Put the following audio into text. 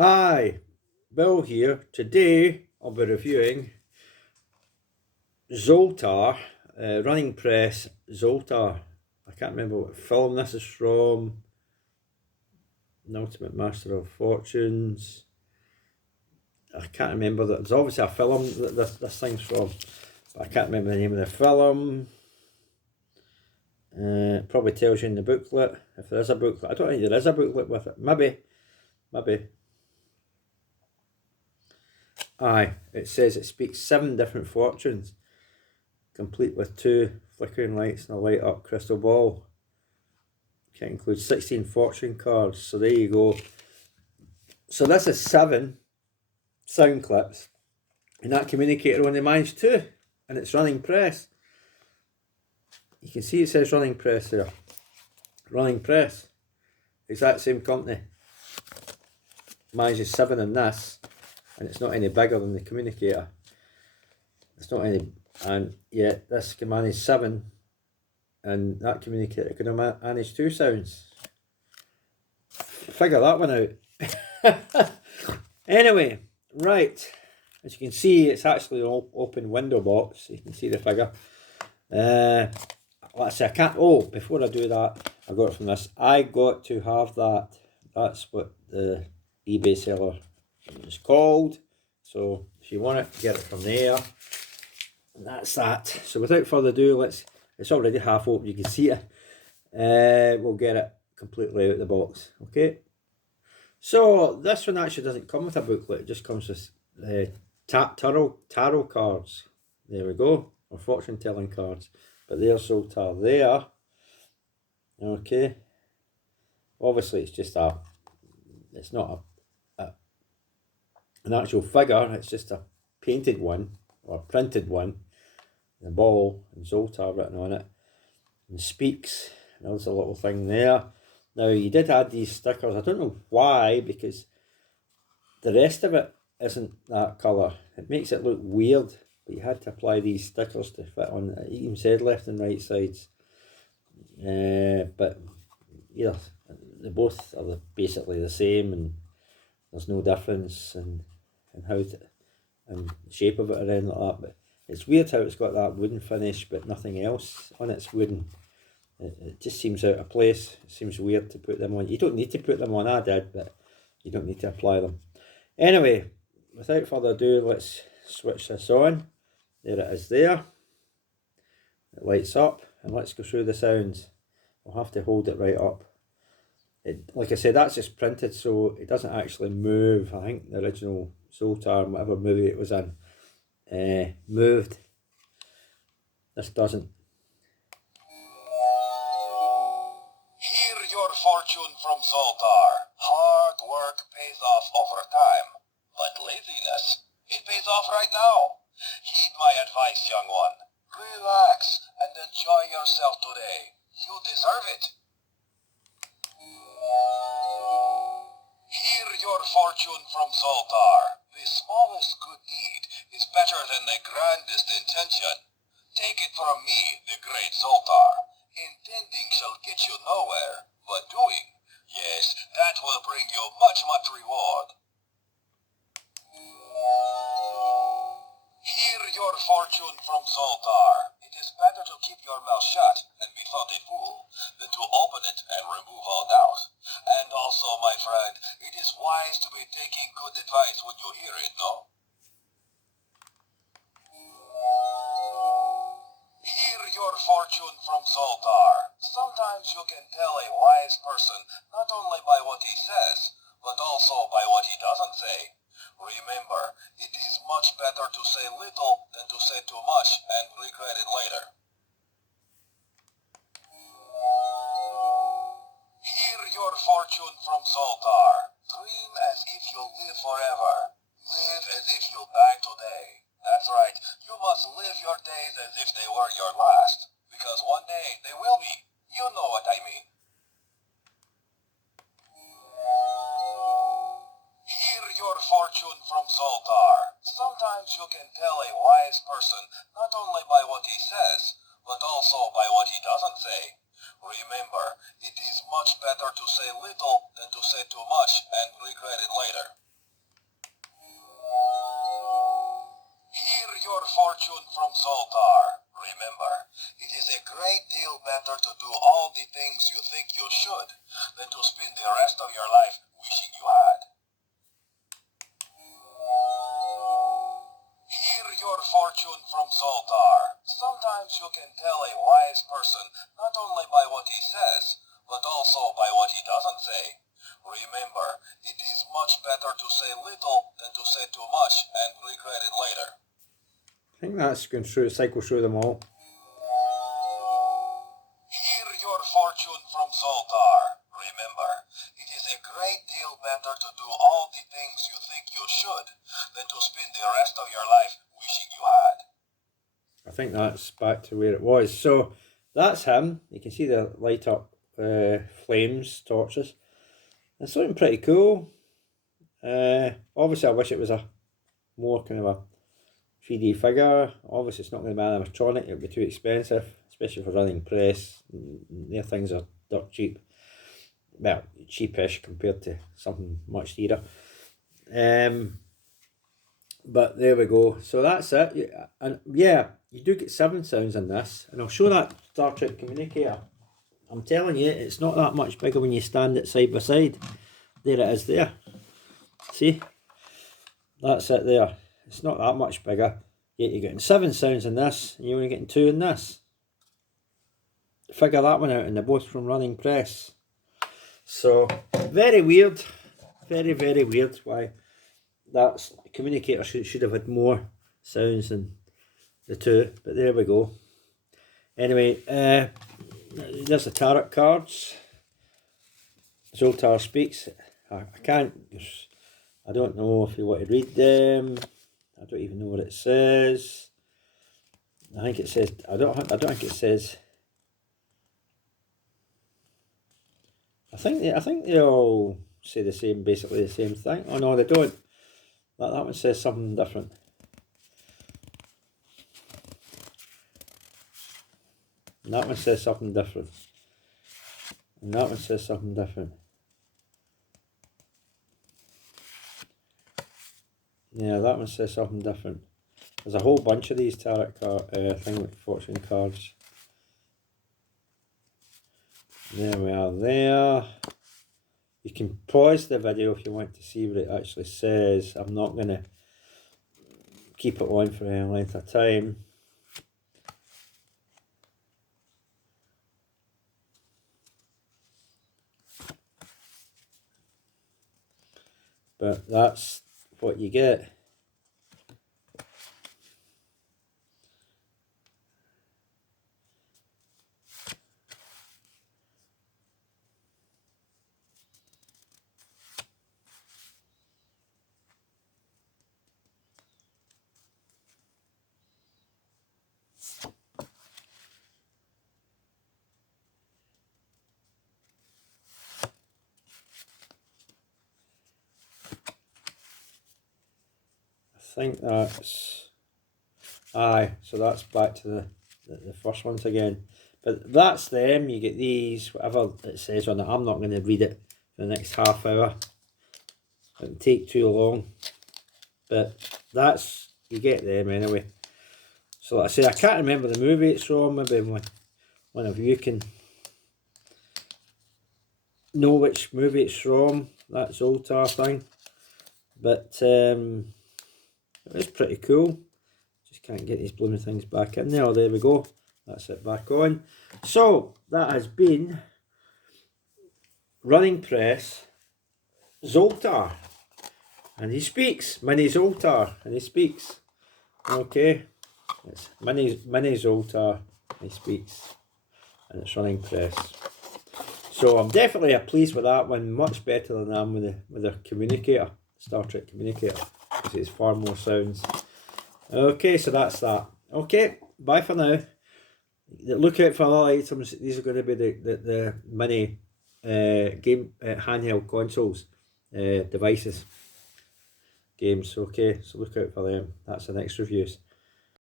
Hi, Bill here. Today I'll be reviewing Zoltar, Running Press Zoltar. I can't remember what film this is from. An Ultimate Master of Fortunes. I can't remember that. There's obviously a film that this thing's from, but I can't remember the name of the film. Probably tells you in the booklet if there is a booklet. I don't think there is a booklet with it. Maybe. Aye, it says it speaks 7 different fortunes, complete with 2 flickering lights and a light up crystal ball. It includes 16 fortune cards. So there you go. So this is 7 sound clips, and that communicator only managed 2, and it's running press. You can see it says running press there. Running press. Exact same company. Manages 7 in this, and it's not any bigger than the communicator. It's not any, and yet this can manage 7, and that communicator can manage 2 sounds. Figure that one out. Anyway, right. As you can see, it's actually an open window box. You can see the figure. Let's say I can't. Oh, before I do that, I got it from this. I got to have that. That's what the eBay seller is called. So if you want it, get it from there. And that's that. So without further ado, it's already half open. You can see it. We'll get it completely out of the box. Okay. So this one actually doesn't come with a booklet. It just comes with tarot cards. There we go. Or fortune telling cards. But there's Zoltar there. Okay. Obviously it's just it's not an actual figure. It's just a painted one or printed one. The ball and Zoltar written on it. And speaks. There's a little thing there. Now you did add these stickers. I don't know why, because the rest of it isn't that colour. It makes it look weird, but you had to apply these stickers to fit on. It even said left and right sides. But yeah, they both are basically the same, and there's no difference in how to, and the shape of it or anything like that. But it's weird how it's got that wooden finish, but nothing else on it's wooden. It just seems out of place. It seems weird to put them on. You don't need to put them on. I did, but you don't need to apply them. Anyway, without further ado, let's switch this on. There it is there. It lights up, and let's go through the sounds. I'll have to hold it right up. Like I said, that's just printed, so it doesn't actually move. I think the original Zoltar, whatever movie it was in, moved. This doesn't. Hear your fortune from Zoltar. Hard work pays off over time, but laziness, it pays off right now. Heed my advice, young one. Relax and enjoy yourself today. You deserve it. Hear your fortune from Zoltar. The smallest good deed is better than the grandest intention. Take it from me, the great Zoltar. Intending shall get you nowhere, but doing, yes, that will bring you much reward. Hear your fortune from Zoltar. It is better to keep your mouth shut and be thought a fool than to open it and remove all doubt. And also, my friend, it is wise to be taking good advice when you hear it, no? Hear your fortune from Zoltar. Sometimes you can tell a wise person not only by what he says, but also by what he doesn't say. Remember, it is much better to say little than to say too much and regret it later. Hear your fortune from Zoltar. Dream as if you'll live forever. Live as if you'll die today. That's right, you must live your days as if they were your last, because one day they will be. You know what I mean. Hear your fortune from Zoltar. Sometimes you can tell a wise person not only by what he says, but also by what he doesn't say. Remember, it is much better to say little than to say too much and regret it later. fortune from Zoltar. Remember, it is a great deal better to do all the things you think you should than to spend the rest of your life wishing you had. Hear your fortune from Zoltar. Sometimes you can tell a wise person not only by what he says, but also by what he doesn't say. Remember, it is much better to say little than to say too much and regret it later. I think that's going through, cycle through them all. Hear your fortune from Zoltar. Remember, it is a great deal better to do all the things you think you should than to spend the rest of your life wishing you had. I think that's back to where it was. So that's him. You can see the light up flames, torches. It's looking pretty cool. Obviously I wish it was a more kind of a 3D figure. Obviously it's not going to be animatronic, it would be too expensive, especially for running press. Their things are dirt cheap. Well, cheapish compared to something much dearer. But there we go. So that's it. And yeah, you do get 7 sounds in this. And I'll show that Star Trek communicator. I'm telling you, it's not that much bigger when you stand it side by side. There it is there. See? That's it there. It's not that much bigger. Yet you're getting 7 sounds in this, and you're only getting 2 in this. Figure that one out, and they're both from running press. So, very weird. Very, very weird why that communicator should have had more sounds than the 2. But there we go. Anyway, there's the tarot cards. Zoltar speaks. I don't know if you want to read them. I don't even know what it says. I think it says, I don't think it says. I think they all say basically the same thing. Oh no, they don't. That one says something different. And that one says something different. And that one says something different. Yeah, that one says something different. There's a whole bunch of these tarot fortune cards. There we are there. You can pause the video if you want to see what it actually says. I'm not going to keep it on for any length of time. But that's what you get. I think that's, aye, so that's back to the first ones again. But that's them. You get these, whatever it says on it. I'm not going to read it for the next half hour. It would take too long. But that's, you get them anyway. So like I said, I can't remember the movie it's from. Maybe one of you can know which movie it's from, that Zoltar thing. But it's pretty cool. Just can't get these blooming things back in there. Oh, there we go. That's it back on. So that has been Running Press Zoltar. And he speaks. Mini Zoltar. And he speaks. Okay. It's Mini Zoltar. And he speaks. And it's Running Press. So I'm definitely pleased with that one. Much better than I am with the communicator. Star Trek communicator. Because it's far more sounds. Okay, so that's that. Okay, bye for now. Look out for other items. These are going to be the mini game handheld consoles, devices, games. Okay, so look out for them. That's the next reviews.